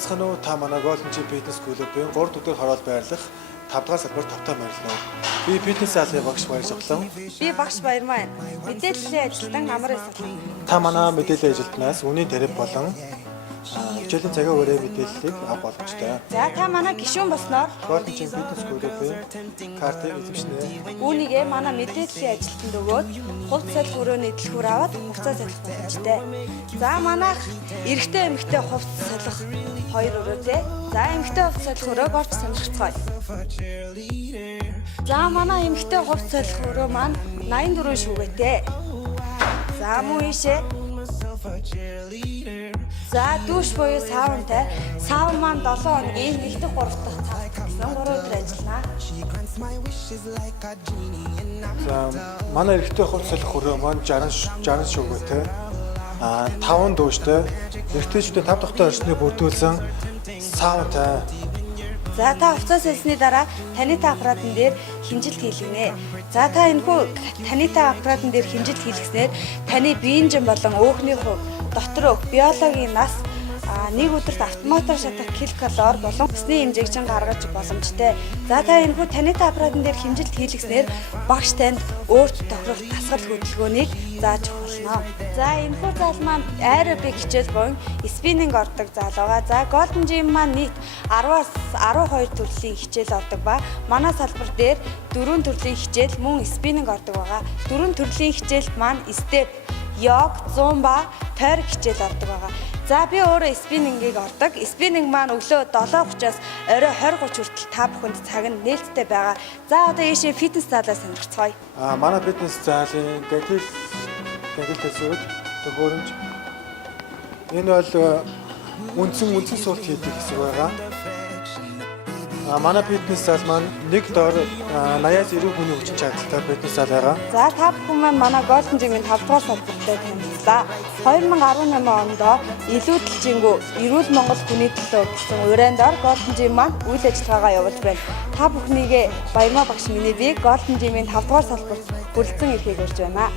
Танилцхан уу та манай Golden Gym Fitness Club-ийн 3 дугаар хороол байрлах 5 дугаар салбар тавтай байрлал. Би фитнес залын багш Баяр Соглон. Би багш Баяр маань. Мэдээллийн ажилтан Амар Соглон. Та манай мэдээллийн ажилтнаас үнийн тариф болон хичээлийн цагаа өрөө мэдээллийг авах боломжтой. За та манай гишүүн болсноор Golden Gym Fitness Club-ийн картыг эзэмшнэ. үүнийгээ манай мэдээллийн ажилтанд өгөөд хувь салхи өрөөний дэлгүүр аваад хугацаа солих боломжтой. За манайх эрэгтэй эмэгтэй хувь салхи 2 өрөөтэй. За эмэгтэй хувь салхи өрөөг орж сонирхцгаая. За манай эмэгтэй хувь салхи өрөө маань 84 шүгээтэй. За мөн ийшээ. За дүүш буюу саунтай. Саун маань 7 хоногийн 1 дахь 3 дахь цагт гэсэн 3 өдөр ажиллана. За манай эрэгтэй хувь салхи өрөө маань 60 шүгээтэй. 5 дүүштэй. Эрэгтэйчүүдийн 5 дахьтай орчныг бүрдүүлсэн саунтай. За та хувцас хэлсний дараа танита аппаратын дээр хэмжилт хийлгэнэ. За та энэхүү танита аппаратын дээр хэмжилт хийлгэснээр таны биеийн жин болон өөхний хувь дотор биологийн нас нэг өдөрт автоматар шатах килокалори болон усны хэмжээгч гаргаж боломжтой. За та энэхүү танита аппаратын дээр хэмжилт хийлгэснээр багш танд өөрт тохирох дасгал хөдөлгөөнийг зааж өгөх болно. За энэхүү зал маань аэробик хичээл буюу спиннинг ордог зал байгаа. За Golden Gym маань нийт 10-аас 12 төрлийн хичээл ордог ба манай салбар дээр 4 төрлийн хичээл мөн спиннинг ордог байгаа. 4 төрлийн хичээл маань степ, йог, зумба, тойрог хичээл ордог байгаа. За би өөрөө спиннингийг ордог. Спиннинг маань өглөө 7:30-аас орой 20:30 хүртэл та бүхэнд цаг нь нээлттэй байгаа. За одоо ийшээ фитнес залаас сонирхцгаая. Манай фитнес залын гэгэл төсөвд төгөөрөмж. Энэ бол үндсэн суралт хийдэг хэсэг байгаа. Манай фитнес зал маань нэг доор 80-аас 90 хүний хүчин чадалтай фитнес зал байгаа. За та бүхэн маань манай Golden Gym-ийн 5 дугаар салбартай танилцлаа. 2018 онд илүү дэлжингүү эрүүл Монгол хүний төлөө гэсэн урайндаар Golden Gym маань үйл ажиллагаагаа явуулж байна. Та бүхнийгээ Баярмаа багш миний би Golden Gym-ийн 5 дугаар салбарт хүрэлцэн ирэхийг урьж байна.